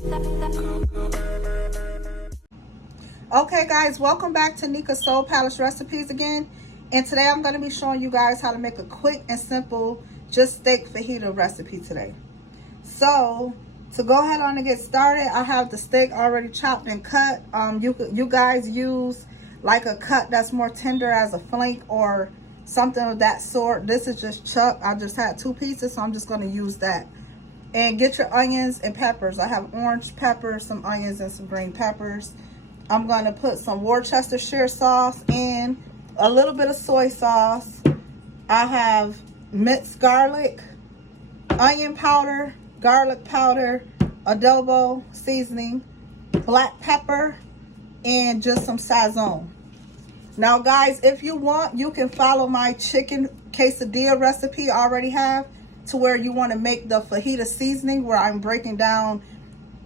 Okay guys, welcome back to Nika's Soul Palace Recipes again. And today I'm going to be showing you guys how to make a quick and simple just steak fajita recipe today. So to go ahead on and get started, I have the steak already chopped and cut. You guys use like a cut that's more tender as a flank or something of that sort. This is just chuck. I just had 2 pieces, so I'm just going to use that. And get your onions and peppers. I have orange peppers, some onions, and some green peppers. I'm going to put some Worcestershire sauce and a little bit of soy sauce. I have minced garlic, onion powder, garlic powder, adobo seasoning, black pepper, and just some sazon. Now guys, if you want, you can follow my chicken quesadilla recipe I already have, to where you want to make the fajita seasoning, where I'm breaking down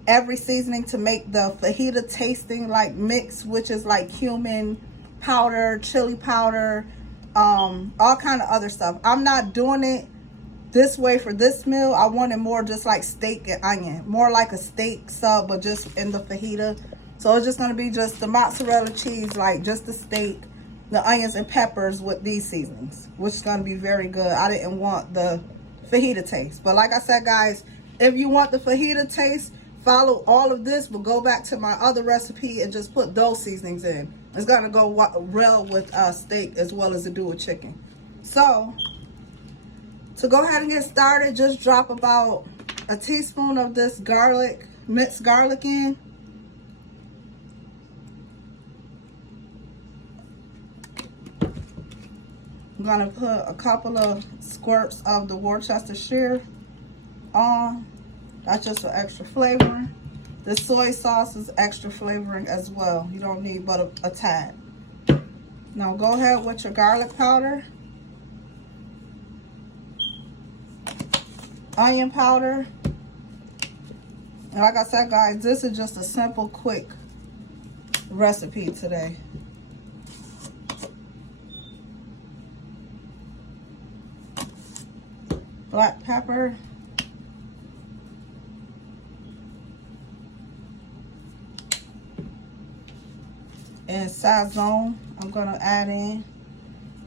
every seasoning to make the fajita tasting like mix, which is like cumin powder, chili powder, all kind of other stuff. I'm not doing it this way for this meal. I want it more just like steak and onion, more like a steak sub, but just in the fajita. So it's just going to be just the mozzarella cheese, like just the steak, the onions and peppers with these seasonings, which is going to be very good. I didn't want the fajita taste, but like I said guys, if you want the fajita taste, follow all of this, but go back to my other recipe and just put those seasonings in. It's gonna go well with steak as well as it do with chicken. So to go ahead and get started, just drop about a teaspoon of this garlic, minced garlic in. I'm gonna put a couple of squirts of the Worcestershire on. That's just for extra flavoring. The soy sauce is extra flavoring as well. You don't need but a tad. Now go ahead with your garlic powder, onion powder. And like I said guys, this is just a simple, quick recipe today. Black pepper. And sazon I'm gonna add in.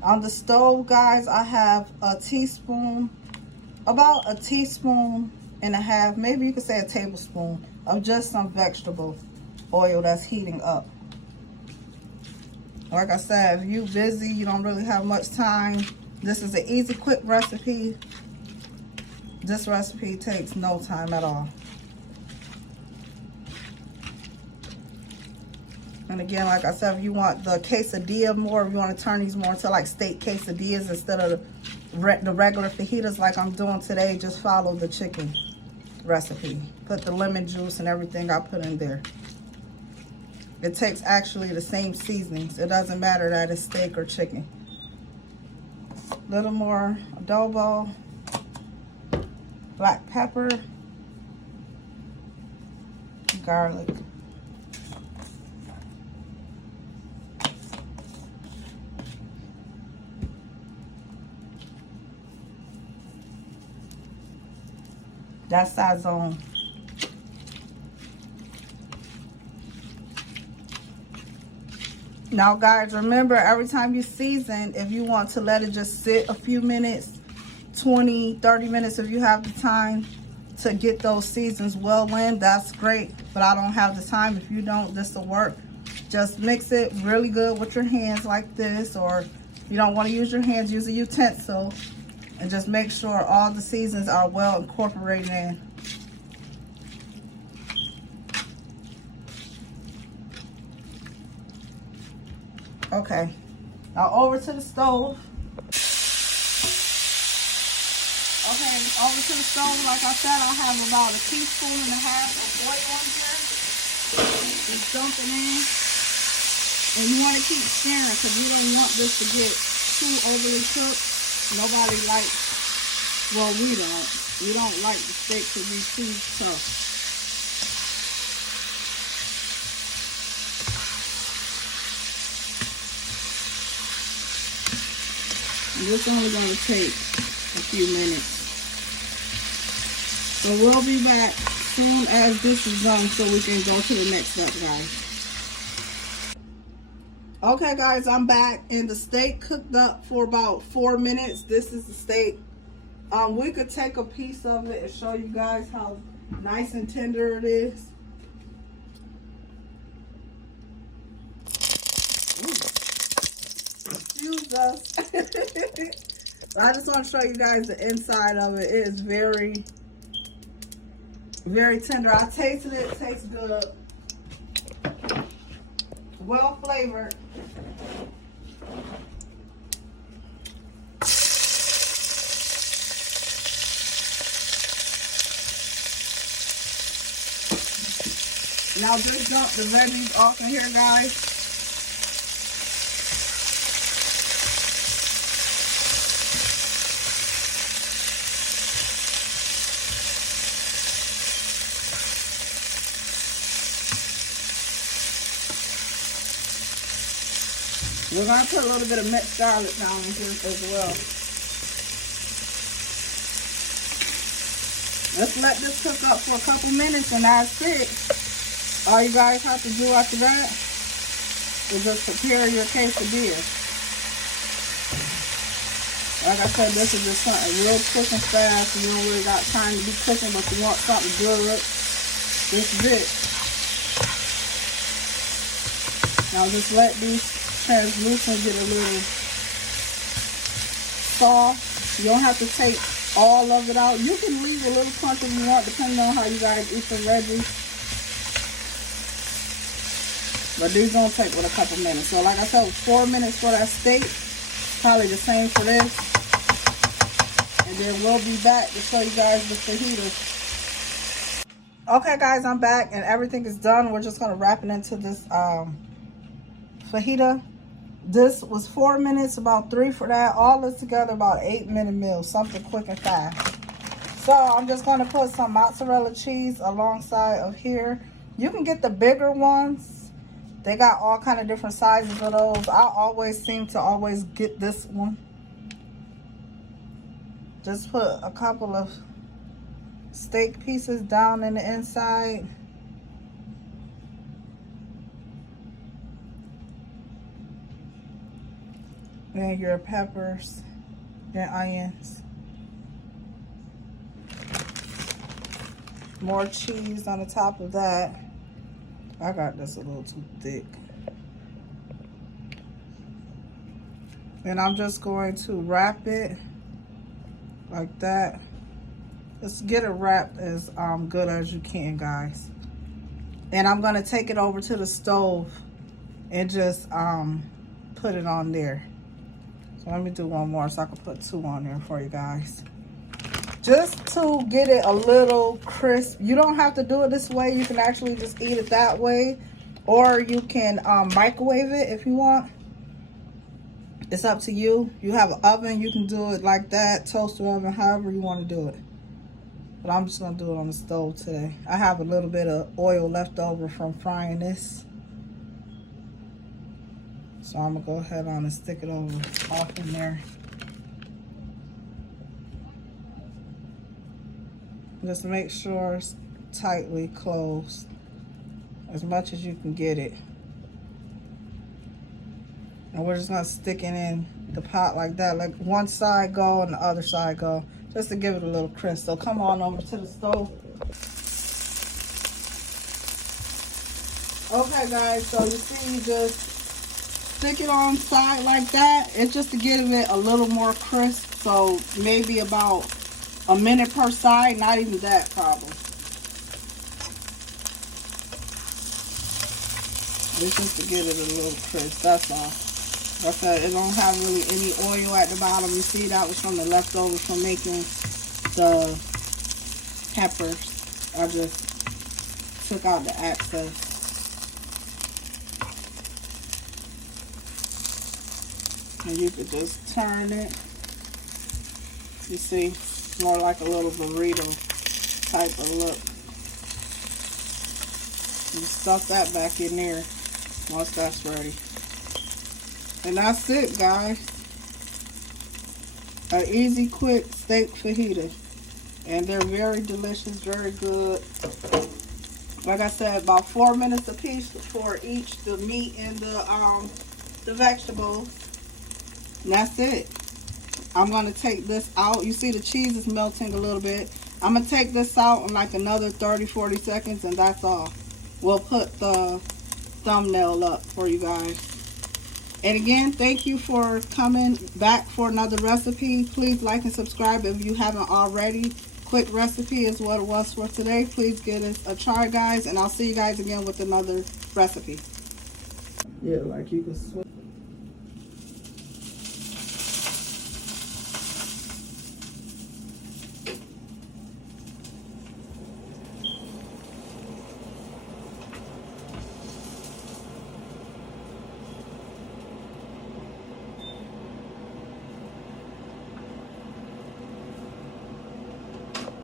On the stove guys, I have a teaspoon, about a teaspoon and a half, maybe you could say a tablespoon of just some vegetable oil that's heating up. Like I said, if you're busy, you don't really have much time, this is an easy, quick recipe. This recipe takes no time at all. And again, like I said, if you want the quesadilla more, if you want to turn these more into like steak quesadillas instead of the regular fajitas like I'm doing today, just follow the chicken recipe. Put the lemon juice and everything I put in there. It takes actually the same seasonings. It doesn't matter that it's steak or chicken. A little more adobo, black pepper, garlic. That's sazon. Now guys, remember, every time you season, if you want to let it just sit a few minutes, 20, 30 minutes if you have the time to get those seasons well in, that's great. But I don't have the time. If you don't, this will work. Just mix it really good with your hands like this, or you don't want to use your hands, use a utensil. And just make sure all the seasons are well incorporated in. Okay, now over to the stove. Okay, over to the stove, like I said, I have about a teaspoon and a half of oil on here. Just dump it in. And you want to keep stirring because you don't want this to get too overly cooked. Nobody likes, well, we don't. We don't like the steak to be too tough. And this is only going to take a few minutes. So we'll be back soon as this is done so we can go to the next step, guys. Okay, guys, I'm back, and the steak cooked up for about 4 minutes. This is the steak. We could take a piece of it and show you guys how nice and tender it is. Excuse us. I just want to show you guys the inside of it. It is very, very tender. I tasted it. It tastes good. Well flavored. Now just dump the veggies off in here, guys. We're going to put a little bit of minced garlic down in here as well. Let's let this cook up for a couple minutes, and that's it. All you guys have to do after that is just prepare your quesadilla. Like I said, this is just something real quick and fast. You don't really got time to be cooking, but you want something good. This is it. Now just let these translucent get a little soft. You don't have to take all of it out. You can leave a little crunch if you want, depending on how you guys eat the veggies. But these don't take but a couple minutes. So like I said, 4 minutes for that steak. Probably the same for this. And then we'll be back to show you guys the fajitas. Okay, guys, I'm back and everything is done. We're just gonna wrap it into this fajita. This was 4 minutes, about 3 for that. All this together about 8-minute meal, something quick and fast. So I'm just going to put some mozzarella cheese alongside of here. You can get the bigger ones. They got all kind of different sizes of those. I always seem to always get this one. Just put a couple of steak pieces down in the inside. Then your peppers, then onions. More cheese on the top of that. I got this a little too thick. And I'm just going to wrap it like that. Just get it wrapped as good as you can, guys. And I'm gonna take it over to the stove and just put it on there. So let me do one more so I can put 2 on there for you guys. Just to get it a little crisp. You don't have to do it this way. You can actually just eat it that way. Or you can microwave it if you want. It's up to you. You have an oven, you can do it like that. Toaster oven, however you want to do it. But I'm just going to do it on the stove today. I have a little bit of oil left over from frying this. So I'm going to go ahead on and stick it over off in there. Just make sure it's tightly closed as much as you can get it. And we're just going to stick it in the pot like that. Like one side go and the other side go. Just to give it a little crisp. So come on over to the stove. Okay guys, so you see you just stick it on side like that. It's just to give it a little more crisp. So maybe about a minute per side, not even that probably. It's just to get it a little crisp, that's all. Like I said, it don't have really any oil at the bottom. You see, that was from the leftovers from making the peppers. I just took out the excess. And you could just turn it. You see, more like a little burrito type of look. You stuff that back in there once that's ready. And that's it, guys. An easy, quick steak fajita. And they're very delicious, very good. Like I said, about 4 minutes a piece for each, the meat and the vegetables. And that's it. I'm going to take this out. You see the cheese is melting a little bit. I'm going to take this out in like another 30-40 seconds, and that's all. We'll put the thumbnail up for you guys. And again, thank you for coming back for another recipe. Please like and subscribe if you haven't already. Quick recipe is what it was for today. Please give it a try, guys, and I'll see you guys again with another recipe. Yeah, like you can switch.